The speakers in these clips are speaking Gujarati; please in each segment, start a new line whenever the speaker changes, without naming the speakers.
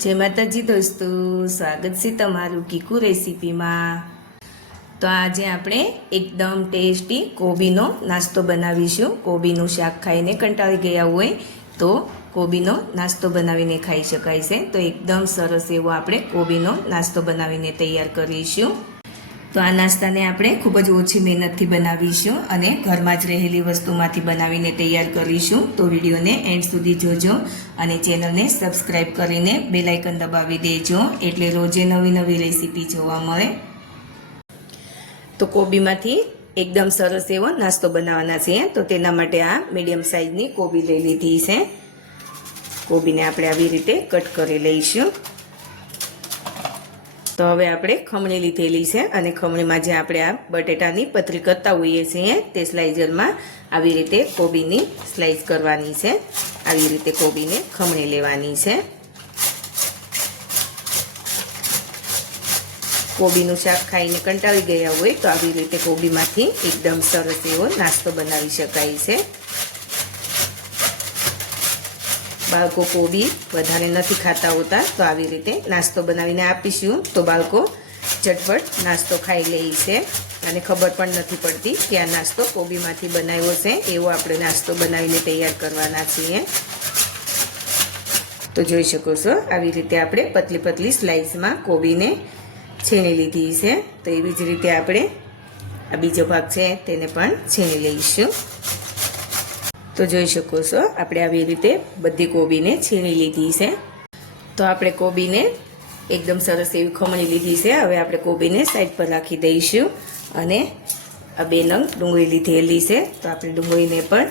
જય માતાજી દોસ્તો, સ્વાગત છે તમારું કીકુ રેસીપીમાં. તો આજે આપણે એકદમ ટેસ્ટી કોબીનો નાસ્તો બનાવીશું. કોબીનું શાક ખાઈને કંટાળી ગયા હોય તો કોબીનો નાસ્તો બનાવીને ખાઈ શકાય છે. તો એકદમ સરસ એવો આપણે કોબીનો નાસ્તો બનાવીને તૈયાર કરીશું. તો આ નાસ્તાને આપણે ખૂબ જ ઓછી મહેનતથી બનાવીશું અને ઘરમાં જ રહેલી વસ્તુમાંથી બનાવીને તૈયાર કરીશું. તો વિડીયોને એન્ડ સુધી જોજો અને ચેનલને સબસ્ક્રાઈબ કરીને બેલાઇકન દબાવી દેજો એટલે રોજે નવી નવી રેસીપી જોવા મળે. તો કોબીમાંથી એકદમ સરસ એવો નાસ્તો બનાવવાના છે. તો તેના માટે આ મીડિયમ સાઇઝની કોબી લઈ લીધી છે. કોબીને આપણે આવી રીતે કટ કરી લઈશું. તો હવે આપણે ખમણી લીધેલી છે અને ખમણીમાં જે આપણે આ બટેટાની પતરી કરતા હોઈએ છીએ તે સ્લાઇઝરમાં આવી રીતે કોબીની સ્લાઇસ કરવાની છે. આવી રીતે કોબીને ખમણી લેવાની છે. કોબીનું શાક ખાઈને કંટાળી ગયા હોય તો આવી રીતે કોબીમાંથી એકદમ સરસ એવો નાસ્તો બનાવી શકાય છે. બાળકો કોબી વધારે નથી ખાતા હોતા, તો આવી રીતે નાસ્તો બનાવીને આપીશું. તો બાળકો ઝટપટ નાસ્તો ખાઈ લે છે. અને ખબર પણ નથી પડતી કે આ નાસ્તો કોબીમાંથી બનાવ્યો છે. એવો આપણે નાસ્તો બનાવીને તૈયાર કરવાના છીએ. તો જોઈ શકો છો, આવી રીતે આપણે પતલી પતલી સ્લાઇસમાં કોબીને છીણી લીધી છે. તો એવી જ રીતે આપણે આ બીજો ભાગ છે, તેને પણ છીણી લઈશું. તો જોઈ શકો છો, આપણે આવી રીતે બધી કોબીને છીણી લીધી છે. તો આપણે કોબીને એકદમ સરસ એવી ખમણી લીધી છે. હવે આપણે કોબીને સાઈડ પર રાખી દઈશું અને આ બે નંગ ડુંગળી લીધેલી છે. તો આપણે ડુંગળીને પણ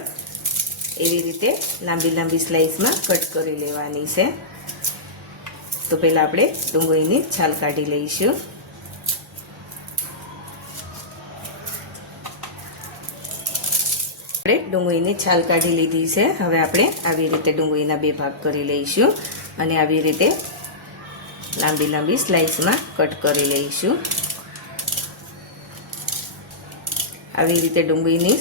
એવી રીતે લાંબી લાંબી સ્લાઇસમાં કટ કરી લેવાની છે. તો પહેલાં આપણે ડુંગળીની છાલ કાઢી લઈશું. આપણે ડુંગળીની છાલ કાઢી લીધી છે. હવે આપણે આવી રીતે ડુંગળીના બે ભાગ કરી લઈશું અને આવી રીતે લાંબી લાંબી સ્લાઇસમાં કટ કરી લઈશું. આવી રીતે ડુંગળીની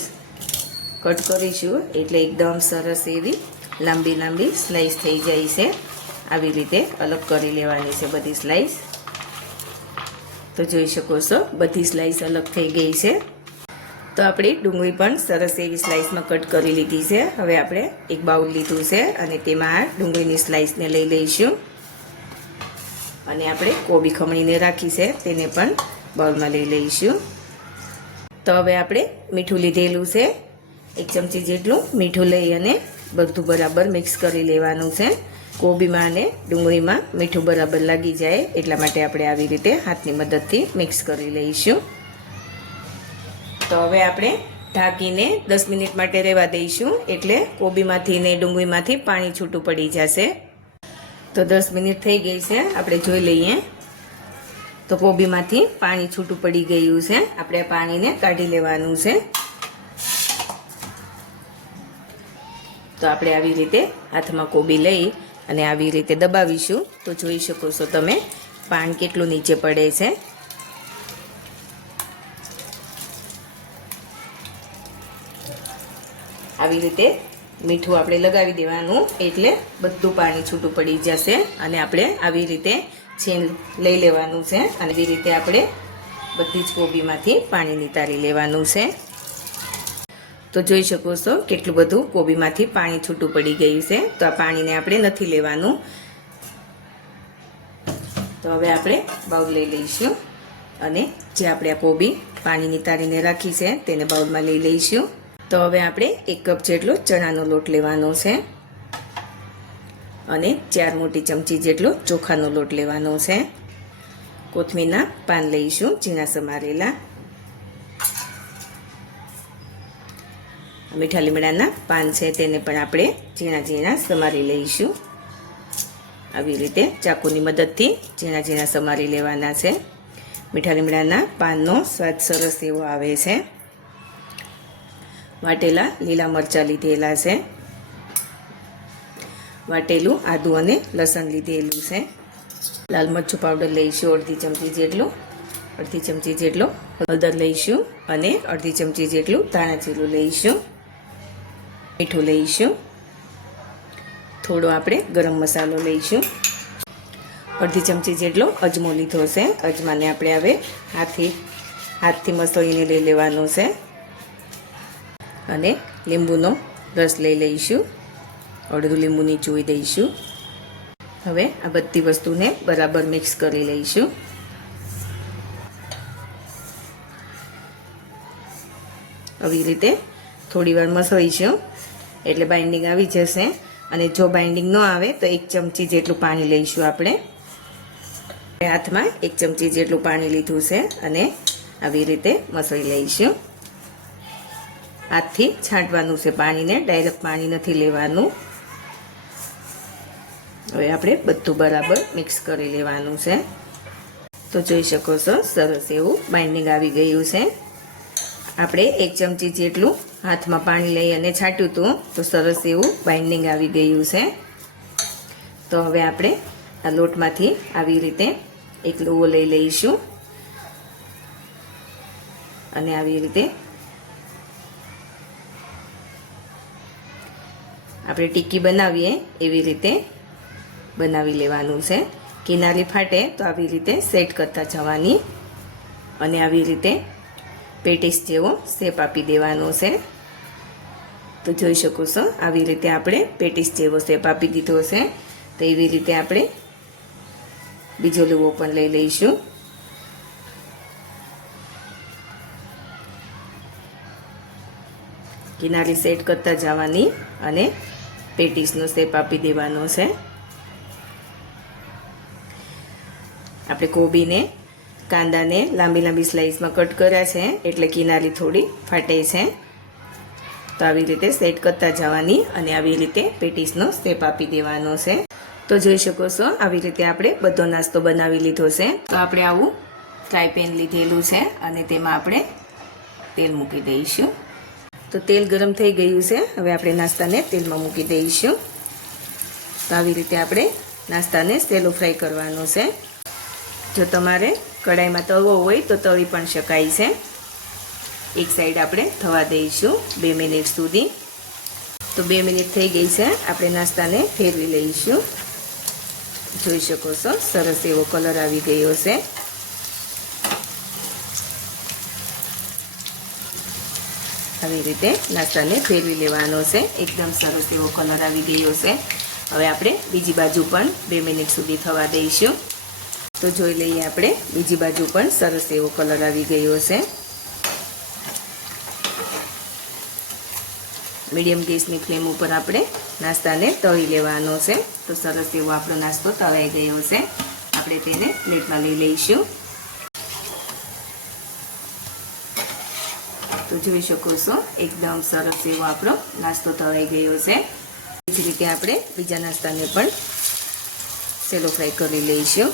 કટ કરીશું એટલે એકદમ સરસ એવી લાંબી લાંબી સ્લાઇસ થઈ જાય છે. આવી રીતે અલગ કરી લેવાની છે બધી સ્લાઇસ. તો જોઈ શકો છો, બધી સ્લાઇસ અલગ થઈ ગઈ છે. તો આપણી ડુંગળી પણ સરસ એવી સ્લાઇસમાં કટ કરી લીધી છે. હવે આપણે એક બાઉલ લીધું છે અને તેમાં આ ડુંગળીની સ્લાઇસને લઈ લઈશું. અને આપણે કોબી ખમણીને રાખી છે, તેને પણ બાઉલમાં લઈ લઈશું. તો હવે આપણે મીઠું લીધેલું છે. એક ચમચી જેટલું મીઠું લઈ અને બધું બરાબર મિક્સ કરી લેવાનું છે. કોબીમાં અને ડુંગળીમાં મીઠું બરાબર લાગી જાય એટલા માટે આપણે આવી રીતે હાથની મદદથી મિક્સ કરી લઈશું. તો હવે આપણે ઢાંકીને દસ મિનિટ માટે રહેવા દઈશું. એટલે કોબીમાંથી ને ડુંગળીમાંથી પાણી છૂટું પડી જશે. તો દસ મિનિટ થઈ ગઈ છે. આપણે જોઈ લઈએ. તો કોબીમાંથી પાણી છૂટું પડી ગયું છે. આપણે પાણીને કાઢી લેવાનું છે. તો આપણે આવી રીતે હાથમાં કોબી લઈ અને આવી રીતે દબાવીશું. તો જોઈ શકો છો તમે, પાન કેટલું નીચે પડે છે. આવી રીતે મીઠું આપણે લગાવી દેવાનું. એટલે બધું પાણી છૂટું પડી જશે અને આપણે આવી રીતે છીણ લઈ લેવાનું છે. અને એવી રીતે આપણે બધી જ કોબીમાંથી પાણી નિતારી લેવાનું છે. તો જોઈ શકો છો કેટલું બધું કોબીમાંથી પાણી છૂટું પડી ગયું છે. તો આ પાણીને આપણે નથી લેવાનું. તો હવે આપણે બાઉલ લઈ લઈશું. અને જે આપણે આ કોબી પાણી નિતારીને રાખી છે, તેને બાઉલમાં લઈ લઈશું. તો હવે આપણે એક કપ જેટલો ચણાનો લોટ લેવાનો છે. અને ચાર મોટી ચમચી જેટલો ચોખાનો લોટ લેવાનો છે. કોથમીરના પાન લઈશું ઝીણા સમારેલા. મીઠા લીમડાના પાન છે તેને પણ આપણે ઝીણા ઝીણા સમારી લઈશું. આવી રીતે ચાકુની મદદથી ઝીણા ઝીણા સમારી લેવાના છે. મીઠા લીમડાના પાનનો સ્વાદ સરસ એવો આવે છે. વાટેલા લીલા મરચાં લીધેલા છે. વાટેલું આદું અને લસણ લીધેલું છે. લાલ મરચું પાવડર લઈશું અડધી ચમચી જેટલું. અડધી ચમચી જેટલો હળદર લઈશું અને અડધી ચમચી જેટલું ધાણા લઈશું. મીઠું લઈશું. થોડો આપણે ગરમ મસાલો લઈશું. અડધી ચમચી જેટલો અજમો લીધો છે. અજમાને આપણે હવે હાથથી હાથથી મસળીને લઈ લેવાનો છે. અને લીંબુનો રસ લઈ લઈશું. અડધું લીંબુ નીચોવી દઈશું. હવે આ બધી વસ્તુને બરાબર મિક્સ કરી લઈશું. આવી રીતે થોડીવાર મસળીશું. એટલે બાઇન્ડિંગ આવી જશે. અને જો બાઇન્ડિંગ ન આવે તો એક ચમચી જેટલું પાણી લઈશું આપણે. હાથમાં એક ચમચી જેટલું પાણી લીધું છે. અને આવી રીતે મસળી લઈશું. હાથથી છાંટવાનું છે. પાણીને ડાયરેક્ટ પાણી નથી લેવાનું. હવે આપણે બધું બરાબર મિક્સ કરી લેવાનું છે. તો જોઈ શકો છો, સરસ એવું બાઇન્ડિંગ આવી ગયું છે. આપણે એક ચમચી જેટલું હાથમાં પાણી લઈ અને છાંટ્યું હતું. તો સરસ એવું બાઇન્ડિંગ આવી ગયું છે. તો હવે આપણે આ લોટમાંથી આવી રીતે એક લોવો લઈ લઈશું. અને આવી રીતે આપણે ટિક્કી બનાવીએ એવી રીતે બનાવી લેવાનું છે. કિનારી ફાટે તો આવી રીતે સેટ કરતા જવાની અને આવી રીતે પેટીસ જેવો શેપ આપી દેવાનો છે. તો જોઈ શકો છો, આવી રીતે આપણે પેટીસ જેવો શેપ આપી દીધો છે. તો એવી રીતે આપણે બીજો લુવો પણ લઈ લઈશું. કિનારી સેટ કરતા જવાની અને પેટીસનો શેપ આપી દેવાનો છે. આપણે કોબીને, કાંદાને લાંબી લાંબી સ્લાઇસમાં કટ કર્યા છે, એટલે કિનારી થોડી ફાટે છે. તો આવી રીતે સેટ કરતા જવાની અને આવી રીતે પેટીસનો શેપ આપી દેવાનો છે. તો જોઈ શકો છો, આવી રીતે આપણે બધો નાસ્તો બનાવી લીધો છે. તો આપણે આવું ફ્રાય પેન લીધેલું છે અને તેમાં આપણે તેલ મૂકી દઈશું. તો તેલ ગરમ થઈ ગયું છે. હવે આપણે નાસ્તાને તેલમાં મૂકી દઈશું. તો આવી રીતે આપણે નાસ્તાને સેલો ફ્રાય કરવાનો છે. જો તમારે કઢાઈમાં તળવો હોય તો તળી પણ શકાય છે. એક સાઈડ આપણે થવા દઈશું બે મિનિટ સુધી. તો બે મિનિટ થઈ ગઈ છે. આપણે નાસ્તાને ફેરવી લઈશું. જોઈ શકો છો, સરસ એવો કલર આવી ગયો છે. આવી રીતે નાસ્તાને ફેરવી લેવાનો છે. એકદમ સરસ એવો કલર આવી ગયો છે. હવે આપણે બીજી બાજુ પણ બે મિનિટ સુધી થવા દઈશું. તો જોઈ લઈએ આપણે બીજી બાજુ પણ સરસ એવો કલર આવી ગયો છે. મીડિયમ ગેસની ફ્લેમ ઉપર આપણે નાસ્તાને તળી લેવાનો છે. તો સરસ એવો આપણો નાસ્તો તળાઈ ગયો છે. આપણે તેને પ્લેટમાં લઈ લઈશું. તો જોઈ શકો છો, એકદમ સરસ એવો આપણો નાસ્તો તળાઈ ગયો છે. એ જ રીતે આપણે બીજા નાસ્તાને પણ સેલો ફ્રાય કરી લઈશું.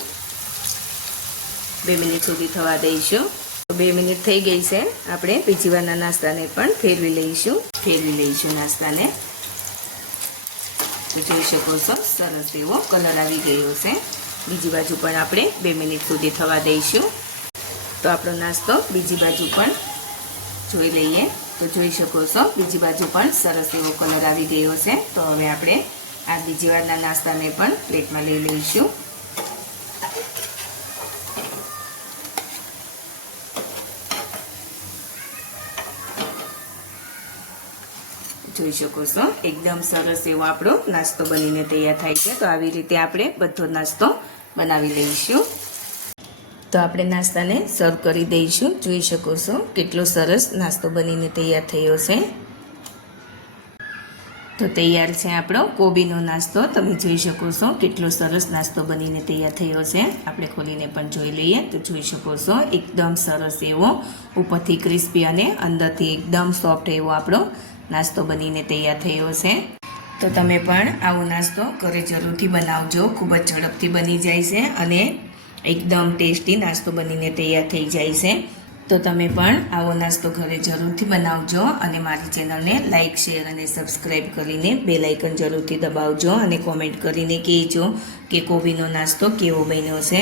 બે મિનિટ સુધી થવા દઈશું. બે મિનિટ થઈ ગઈ છે. આપણે બીજી વારના નાસ્તાને પણ ફેરવી લઈશું. ફેરવી લઈશું નાસ્તાને. જોઈ શકો છો, સરસ એવો કલર આવી ગયો છે. બીજી બાજુ પણ આપણે બે મિનિટ સુધી થવા દઈશું. તો આપણો નાસ્તો બીજી બાજુ પણ જોઈ લઈએ. તો જોઈ શકો છો, બીજી બાજુ પણ સરસ એવો કલર આવી ગયો છે. તો હવે આપણે આ બીજી વારના નાસ્તાને પણ પ્લેટમાં લઈ લઈશું. જોઈ શકો છો, એકદમ સરસ એવો આપણો નાસ્તો બનીને તૈયાર થાય છે. તો આવી રીતે આપણે બધો નાસ્તો બનાવી લઈશું. તો આપણે નાસ્તાને સર્વ કરી દઈશું. જોઈ શકો છો કેટલો સરસ નાસ્તો બનીને તૈયાર થયો છે. તો તૈયાર છે આપણો કોબીનો નાસ્તો. તમે જોઈ શકો છો કેટલો સરસ નાસ્તો બનીને તૈયાર થયો છે. આપણે ખોલીને પણ જોઈ લઈએ તો જોઈ શકો છો એકદમ સરસ એવો ઉપરથી ક્રિસ્પી અને અંદરથી એકદમ સોફ્ટ એવો આપણો નાસ્તો બનીને તૈયાર થયો છે. તો તમે પણ આવો નાસ્તો ઘરે જરૂરથી બનાવજો. ખૂબ જ ઝડપથી બની જાય છે અને એકદમ ટેસ્ટી નાસ્તો બનીને તૈયાર થઈ જાય છે. તો તમે પણ આવો નાસ્તો ઘરે જરૂરથી બનાવજો અને મારી ચેનલને લાઇક શેર અને સબસ્ક્રાઈબ કરીને બે લાઇકન જરૂરથી દબાવજો અને કોમેન્ટ કરીને કહેજો કે કોબીનો નાસ્તો કેવો બન્યો છે.